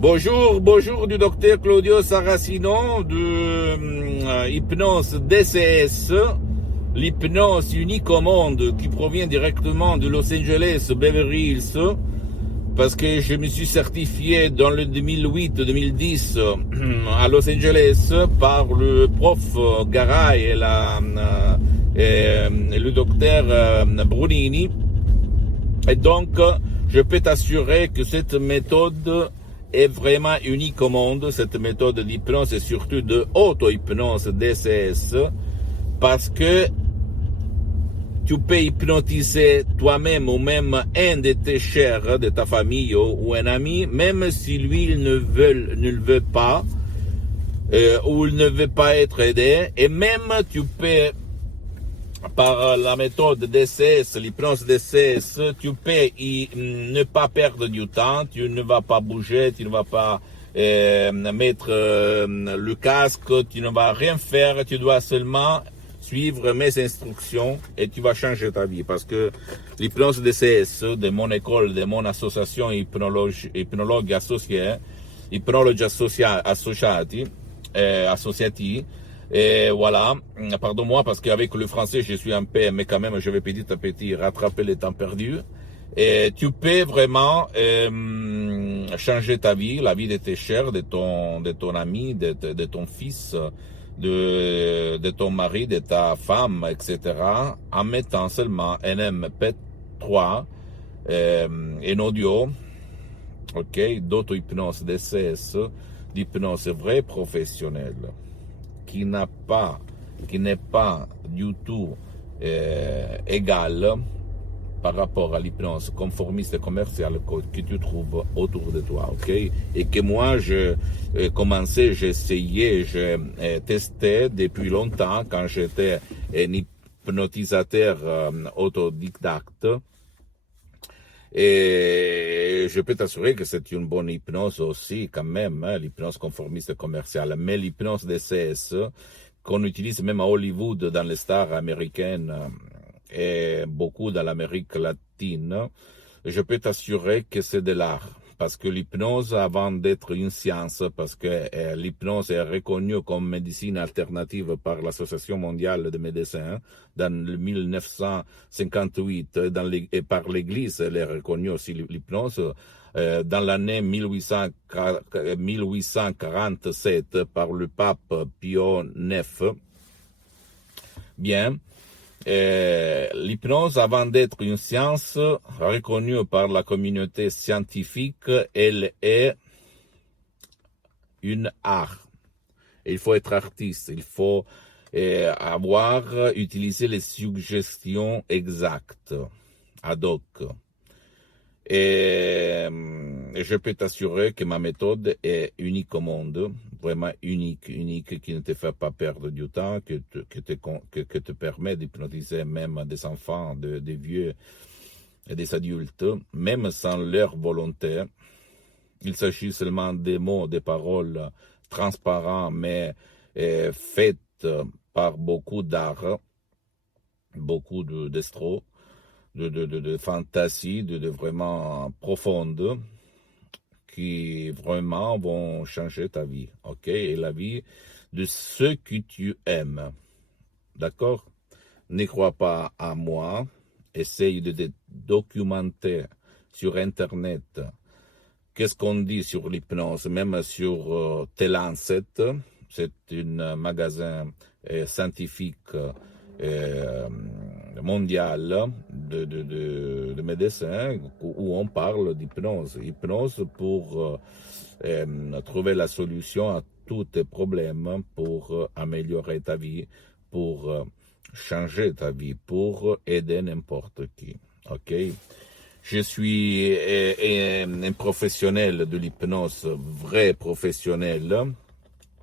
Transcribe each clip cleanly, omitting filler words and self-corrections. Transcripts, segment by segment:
Bonjour du docteur Claudio Saracino de Hypnose DCS, l'hypnose unique au monde qui provient directement de Los Angeles, Beverly Hills, parce que je me suis certifié dans le 2008-2010 à Los Angeles par le prof Garay et le docteur Brunini. Et donc, je peux t'assurer que cette méthode est vraiment unique au monde, cette méthode d'hypnose et surtout de auto-hypnose DCS, parce que tu peux hypnotiser toi-même ou même un de tes chers, de ta famille ou un ami, même si lui il ne le veut pas, ou il ne veut pas être aidé, et même tu peux par la méthode DCS, l'hypnose DCS, tu peux ne pas perdre du temps, tu ne vas pas bouger, tu ne vas pas mettre le casque, tu ne vas rien faire, tu dois seulement suivre mes instructions et tu vas changer ta vie. Parce que l'hypnose DCS de mon école, de mon association hypnologue associée, hypnologi associati, et voilà, pardon-moi parce qu'avec le français je suis un peu, mais quand même je vais petit à petit rattraper le temps perdu. Et tu peux vraiment changer ta vie, la vie de tes chers, de ton ami, de ton fils, de ton mari, de ta femme, etc. en mettant seulement un MP3, un audio, ok, d'auto-hypnose DCS, d'hypnose vraie professionnelle, qui n'est pas du tout égal par rapport à l'hypnose conformiste et commerciale que tu trouves autour de toi, ok? Et que moi, j'ai essayé, j'ai testé depuis longtemps quand j'étais un hypnotisateur autodidacte. Et je peux t'assurer que c'est une bonne hypnose aussi, quand même, hein, l'hypnose conformiste commerciale. Mais l'hypnose DCS, qu'on utilise même à Hollywood, dans les stars américaines et beaucoup dans l'Amérique latine, je peux t'assurer que c'est de l'art. Parce que l'hypnose, avant d'être une science, parce que l'hypnose est reconnue comme médecine alternative par l'Association mondiale des médecins dans le 1958, et par l'Église, elle est reconnue aussi l'hypnose. Dans l'année 1847 par le pape Pio IX. Bien. L'hypnose, avant d'être une science reconnue par la communauté scientifique, elle est une art. Il faut être artiste, il faut utiliser les suggestions exactes, ad hoc. Et je peux t'assurer que ma méthode est unique au monde, vraiment unique, qui ne te fait pas perdre du temps, que te permet d'hypnotiser même des enfants, des vieux et des adultes, même sans leur volonté. Il s'agit seulement des mots, des paroles transparents, mais faites par beaucoup d'art, beaucoup d'estro, de fantaisie, de vraiment profonde, qui vraiment vont changer ta vie, ok? Et la vie de ceux que tu aimes, d'accord? Ne crois pas à moi, essaye de te documenter sur Internet. Qu'est-ce qu'on dit sur l'hypnose, même sur T-Lancet, c'est un magasin scientifique mondial de médecins où on parle d'hypnose. Hypnose pour trouver la solution à tous tes problèmes, pour améliorer ta vie, pour changer ta vie, pour aider n'importe qui. Ok? Je suis un professionnel de l'hypnose, vrai professionnel.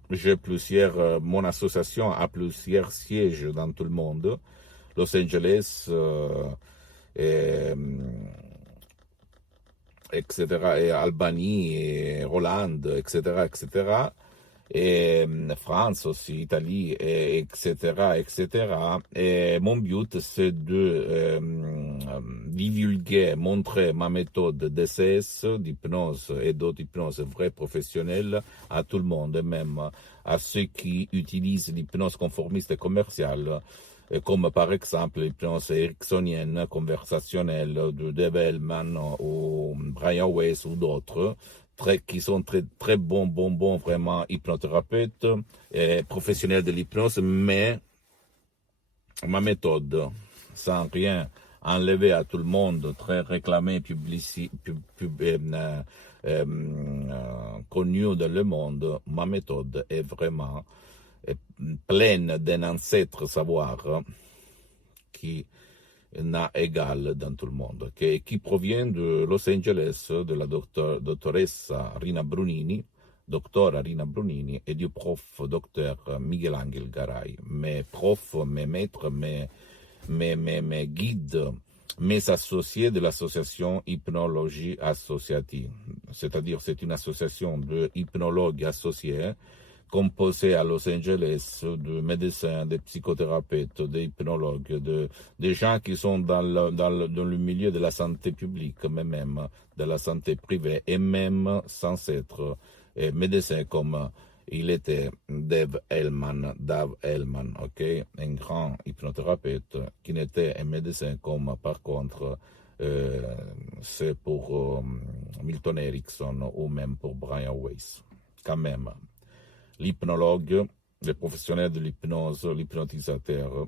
Mon association a plusieurs sièges dans tout le monde, Los Angeles, etc., et Albany, et Hollande, etc., etc. et France aussi, Italie, etc., etc. Et mon but, c'est de divulguer, montrer ma méthode DCS, d'hypnose et d'autres hypnoses vraies professionnelles à tout le monde, et même à ceux qui utilisent l'hypnose conformiste et commerciale, comme par exemple l'hypnose ericksonienne, conversationnelle de Dave Hellman ou Brian Weiss ou d'autres, qui sont très bons, vraiment hypnothérapeutes et professionnels de l'hypnose, mais ma méthode, sans rien enlever à tout le monde, très réclamée, connue dans le monde, ma méthode est vraiment pleine d'un ancêtre savoir qui n'a égal dans tout le monde, qui provient de Los Angeles, de la dottoressa Rina Brunini, doctora Rina Brunini, et du prof docteur Miguel Angel Garay, mes profs, mes maîtres, mes guides, mes associés de l'association Hypnologie Associative. C'est-à-dire, c'est une association de hypnologues associés composé à Los Angeles de médecins, de psychothérapeutes, d'hypnologues, des gens qui sont dans le milieu de la santé publique, mais même de la santé privée, et même sans être médecin comme il était Dave Hellman, ok, un grand hypnothérapeute qui n'était un médecin comme par contre c'est pour Milton Erickson ou même pour Brian Weiss. Quand même, l'hypnologue, le professionnel de l'hypnose, l'hypnotisateur,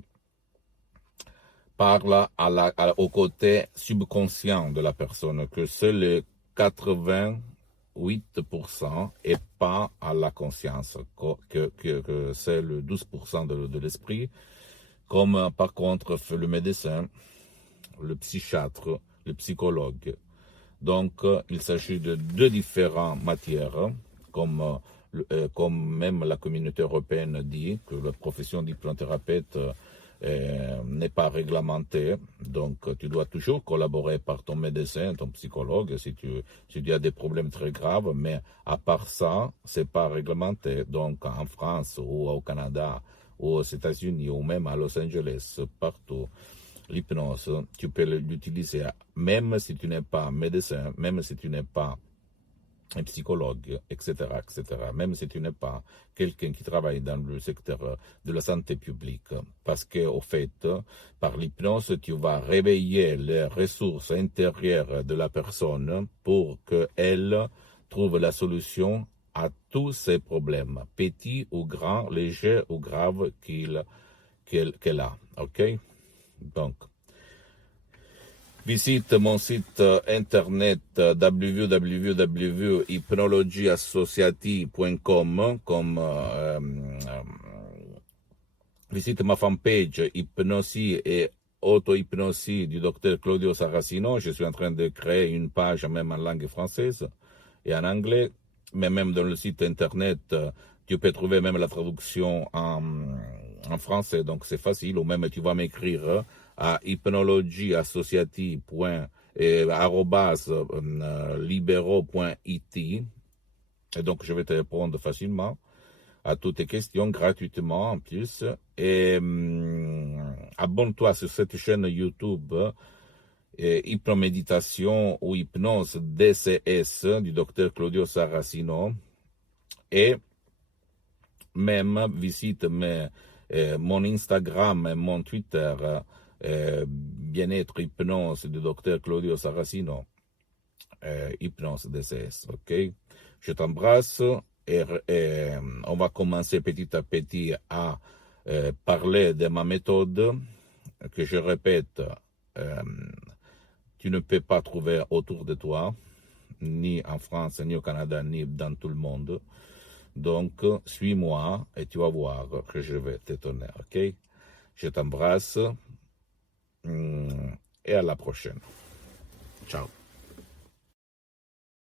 parle au côté subconscient de la personne, que c'est le 88% et pas à la conscience, que c'est le 12% de l'esprit, comme par contre fait le médecin, le psychiatre, le psychologue. Donc, il s'agit de deux différentes matières, comme même la communauté européenne dit que la profession d'hypnothérapeute n'est pas réglementée, donc tu dois toujours collaborer par ton médecin, ton psychologue, si tu as des problèmes très graves, mais à part ça, c'est pas réglementé. Donc en France ou au Canada ou aux États-Unis ou même à Los Angeles, partout, l'hypnose, tu peux l'utiliser même si tu n'es pas médecin, même si tu n'es pas un psychologue, etc., même si tu n'es pas quelqu'un qui travaille dans le secteur de la santé publique. Parce que, au fait, par l'hypnose, tu vas réveiller les ressources intérieures de la personne pour qu'elle trouve la solution à tous ses problèmes, petits ou grands, légers ou graves qu'elle a. OK? Donc, visite mon site internet www.hypnologieassociative.com, visite ma fanpage Hypnosie et auto-hypnosie du docteur Claudio Saracino. Je suis en train de créer une page même en langue française et en anglais, mais même dans le site internet, tu peux trouver même la traduction en français, donc c'est facile, ou même tu vas m'écrire à hypnologieassociative.libero.it, et donc je vais te répondre facilement à toutes tes questions gratuitement en plus. Et abonne-toi sur cette chaîne YouTube Hypnoméditation ou Hypnose DCS du docteur Claudio Saracino, et même visite mon Instagram et mon Twitter, Bien-être Hypnose du docteur Claudio Saracino, Hypnose DCS, ok? Je t'embrasse et on va commencer petit à petit à parler de ma méthode, que je répète, tu ne peux pas trouver autour de toi, ni en France, ni au Canada, ni dans tout le monde. Donc, suis-moi et tu vas voir que je vais t'étonner, ok? Je t'embrasse et à la prochaine. Ciao.